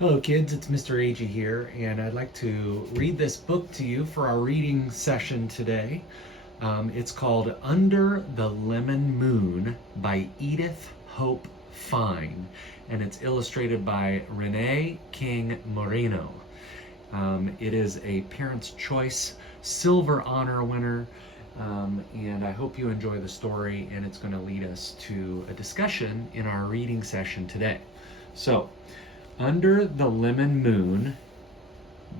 Hello, kids. It's Mr. Agee here, and I'd like to read this book to you for our reading session today. It's called Under the Lemon Moon by Edith Hope Fine, and it's illustrated by Renee King Moreno. It is a Parents' Choice Silver Honor winner, and I hope you enjoy the story, and it's going to lead us to a discussion in our reading session today. So, Under the Lemon Moon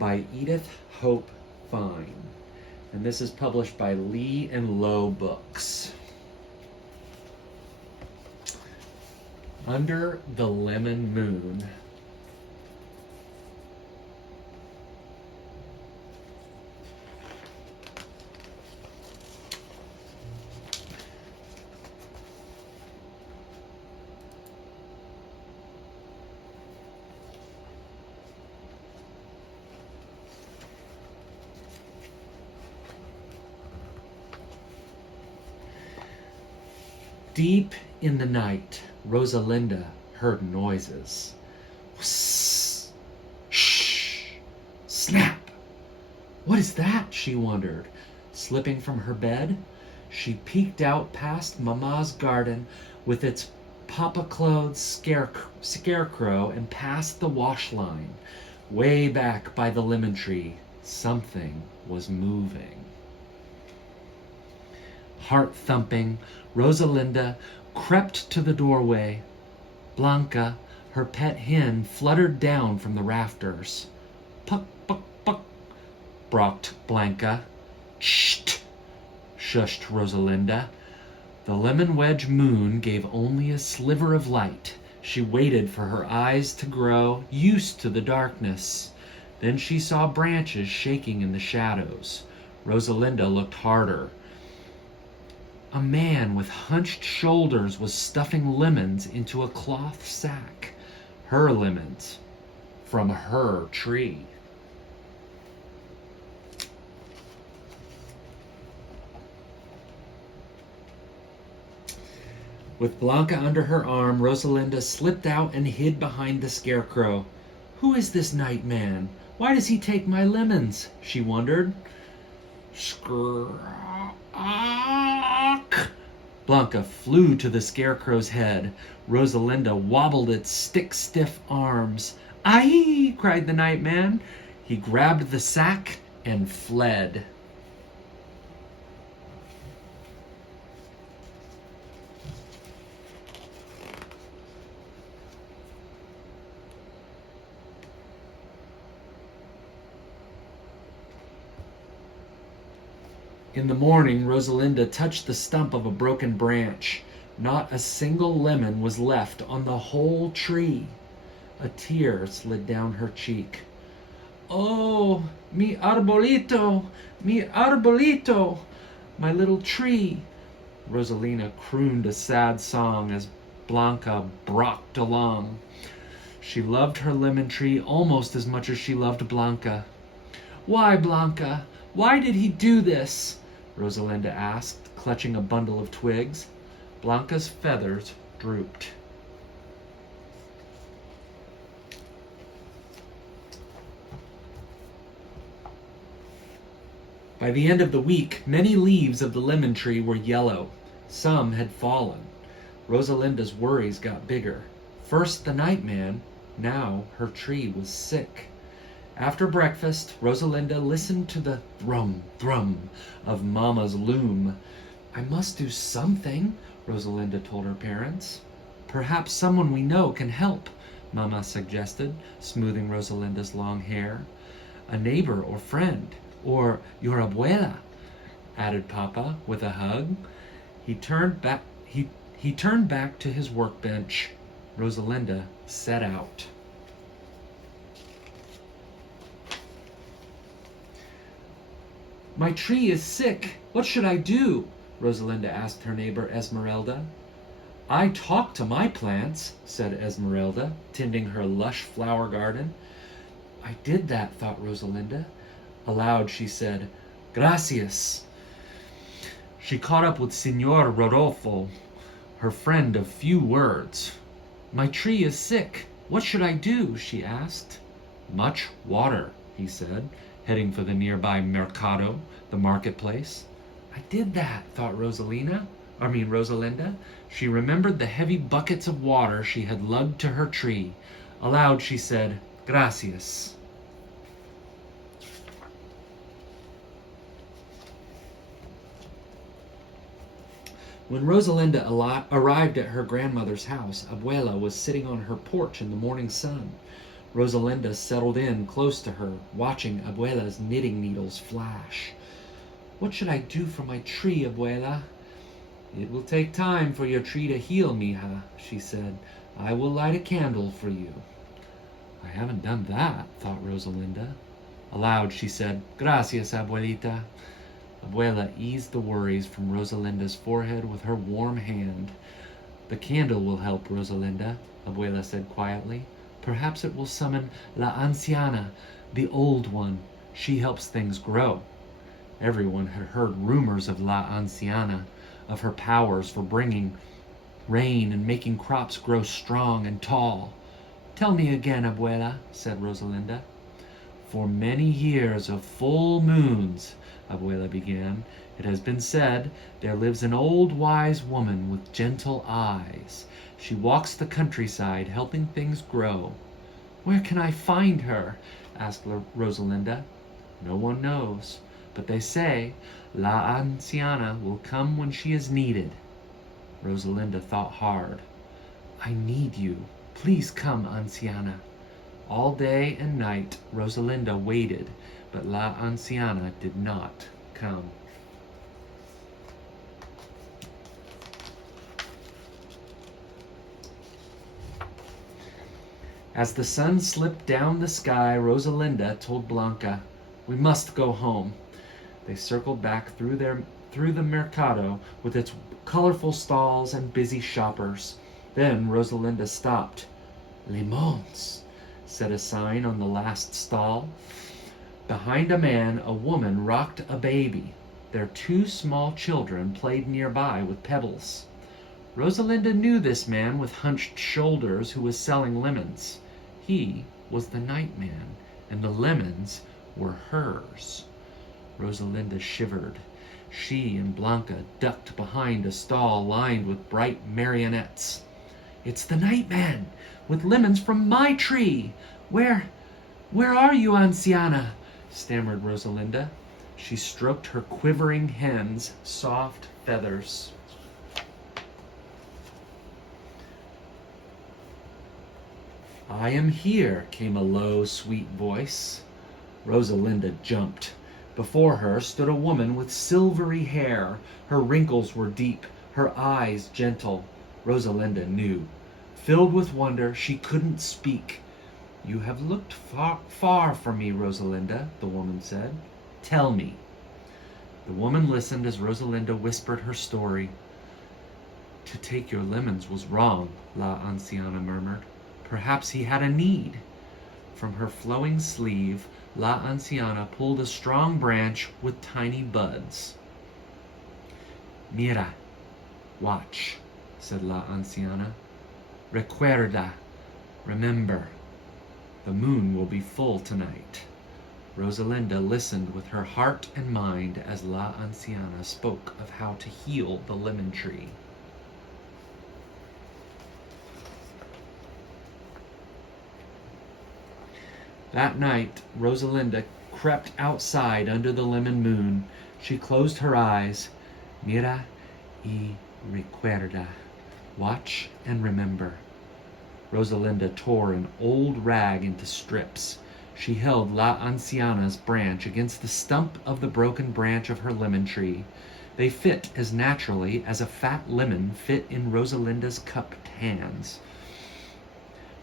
by Edith Hope Fine. And this is published by Lee and Low Books. Under the Lemon Moon. Deep in the night, Rosalinda heard noises. Whoosh! Shh! Snap! What is that? She wondered. Slipping from her bed, she peeked out past Mama's garden with its papa-clothed scarecrow and past the wash line. Way back by the lemon tree, something was moving. Heart thumping, Rosalinda crept to the doorway. Blanca, her pet hen, fluttered down from the rafters. Puck, puck, puck, brawked Blanca. Shh! Shushed Rosalinda. The lemon wedge moon gave only a sliver of light. She waited for her eyes to grow used to the darkness. Then she saw branches shaking in the shadows. Rosalinda looked harder. A man with hunched shoulders was stuffing lemons into a cloth sack. Her lemons. From her tree. With Blanca under her arm, Rosalinda slipped out and hid behind the scarecrow. Who is this night man? Why does he take my lemons? She wondered. Blanca flew to the scarecrow's head. Rosalinda wobbled its stick-stiff arms. Aye! Cried the night man. He grabbed the sack and fled. In the morning, Rosalinda touched the stump of a broken branch. Not a single lemon was left on the whole tree. A tear slid down her cheek. Oh, mi arbolito, my little tree. Rosalina crooned a sad song as Blanca brocked along. She loved her lemon tree almost as much as she loved Blanca. Why, Blanca? Why did he do this? Rosalinda asked, clutching a bundle of twigs. Blanca's feathers drooped. By the end of the week, many leaves of the lemon tree were yellow. Some had fallen. Rosalinda's worries got bigger. First the nightman, now her tree was sick. After breakfast, Rosalinda listened to the thrum, thrum of Mama's loom. I must do something, Rosalinda told her parents. Perhaps someone we know can help, Mama suggested, smoothing Rosalinda's long hair. A neighbor or friend, or your abuela, added Papa with a hug. He turned back to his workbench. Rosalinda set out. My tree is sick. What should I do? Rosalinda asked her neighbor Esmeralda. I talk to my plants, said Esmeralda, tending her lush flower garden. I did that, thought Rosalinda. Aloud she said, Gracias. She caught up with Signor Rodolfo, her friend of few words. My tree is sick. What should I do? She asked. Much water, he said, heading for the nearby mercado, the marketplace. I did that, thought Rosalinda. She remembered the heavy buckets of water she had lugged to her tree. Aloud she said, Gracias. When Rosalinda arrived at her grandmother's house, Abuela was sitting on her porch in the morning sun. Rosalinda settled in close to her, watching Abuela's knitting needles flash. What should I do for my tree, Abuela? It will take time for your tree to heal, mija, she said. I will light a candle for you. I haven't done that, thought Rosalinda. Aloud she said, Gracias, Abuelita. Abuela eased the worries from Rosalinda's forehead with her warm hand. The candle will help, Rosalinda, Abuela said quietly. Perhaps it will summon La Anciana, the old one. She helps things grow. Everyone had heard rumors of La Anciana, of her powers for bringing rain and making crops grow strong and tall. Tell me again, Abuela, said Rosalinda. For many years of full moons, Abuela began, it has been said there lives an old wise woman with gentle eyes. She walks the countryside helping things grow. Where can I find her? Asked Rosalinda. No one knows, but they say La Anciana will come when she is needed. Rosalinda thought hard. I need you. Please come, Anciana. All day and night Rosalinda waited, but La Anciana did not come. As the sun slipped down the sky, Rosalinda told Blanca, We must go home. They circled back through the mercado with its colorful stalls and busy shoppers. Then Rosalinda stopped. Limons, said a sign on the last stall. Behind a man, a woman rocked a baby. Their two small children played nearby with pebbles. Rosalinda knew this man with hunched shoulders who was selling lemons. He was the night man, and the lemons were hers. Rosalinda shivered. She and Blanca ducked behind a stall lined with bright marionettes. It's the night man, with lemons from my tree. Where are you, Anciana? Stammered Rosalinda. She stroked her quivering hen's soft feathers. I am here, came a low, sweet voice. Rosalinda jumped. Before her stood a woman with silvery hair. Her wrinkles were deep, her eyes gentle. Rosalinda knew. Filled with wonder, she couldn't speak. You have looked far for me, Rosalinda, the woman said. Tell me. The woman listened as Rosalinda whispered her story. To take your lemons was wrong, La Anciana murmured. Perhaps he had a need. From her flowing sleeve, La Anciana pulled a strong branch with tiny buds. Mira, watch, said La Anciana. Recuerda, remember. The moon will be full tonight. Rosalinda listened with her heart and mind as La Anciana spoke of how to heal the lemon tree. That night, Rosalinda crept outside under the lemon moon. She closed her eyes. Mira y recuerda. Watch and remember. Rosalinda tore an old rag into strips. She held La Anciana's branch against the stump of the broken branch of her lemon tree. They fit as naturally as a fat lemon fit in Rosalinda's cupped hands.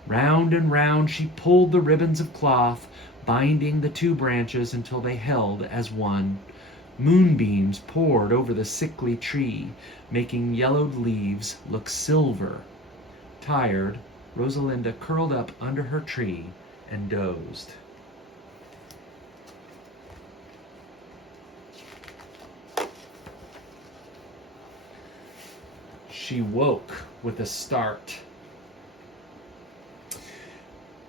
Round and round she pulled the ribbons of cloth, binding the two branches until they held as one. Moonbeams poured over the sickly tree, making yellowed leaves look silver. Tired, Rosalinda curled up under her tree and dozed. She woke with a start.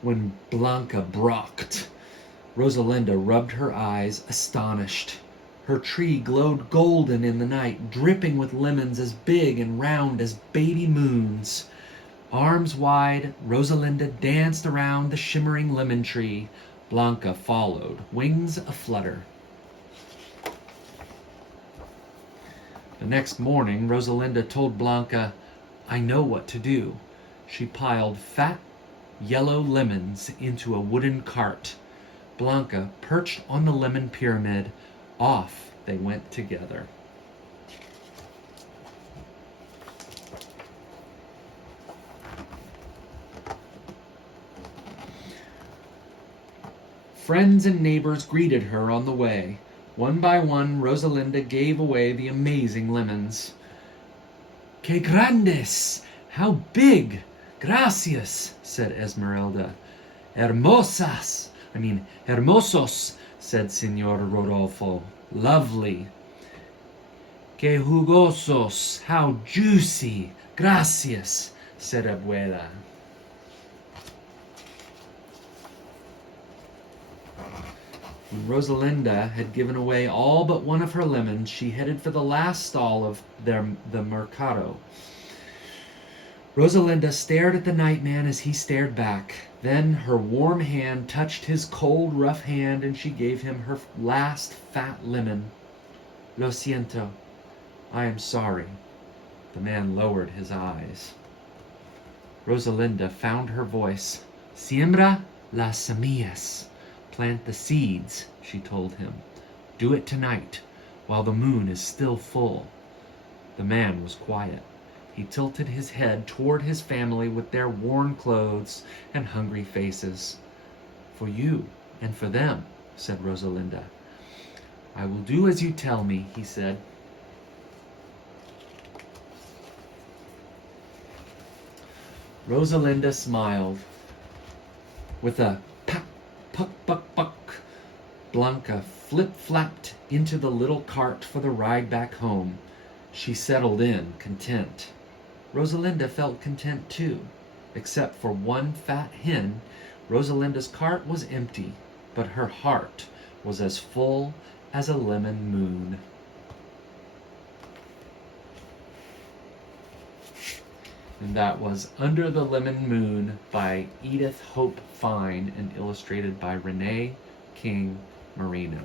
when Blanca balked. Rosalinda rubbed her eyes, astonished. Her tree glowed golden in the night, dripping with lemons as big and round as baby moons. Arms wide, Rosalinda danced around the shimmering lemon tree. Blanca followed, wings aflutter. The next morning, Rosalinda told Blanca, "I know what to do." She piled fat, yellow lemons into a wooden cart. Blanca perched on the lemon pyramid. Off they went together. Friends and neighbors greeted her on the way. One by one, Rosalinda gave away the amazing lemons. "Que grandes! How big! Gracias," said Esmeralda. Hermosos, said Senor Rodolfo. Lovely. "Que jugosos! How juicy! Gracias," said Abuela. When Rosalinda had given away all but one of her lemons, she headed for the last stall of the mercado. Rosalinda stared at the nightman as he stared back. Then her warm hand touched his cold, rough hand, and she gave him her last fat lemon. "Lo siento. I am sorry." The man lowered his eyes. Rosalinda found her voice. "Siembra las semillas." "Plant the seeds," she told him. "Do it tonight, while the moon is still full." The man was quiet. He tilted his head toward his family with their worn clothes and hungry faces. "For you and for them," said Rosalinda. "I will do as you tell me," he said. Rosalinda smiled. With a pack, puck, buck, buck, Blanca flip-flapped into the little cart for the ride back home. She settled in, content. Rosalinda felt content too. Except for one fat hen, Rosalinda's cart was empty, but her heart was as full as a lemon moon. And that was Under the Lemon Moon by Edith Hope Fine and illustrated by Renee King Marino.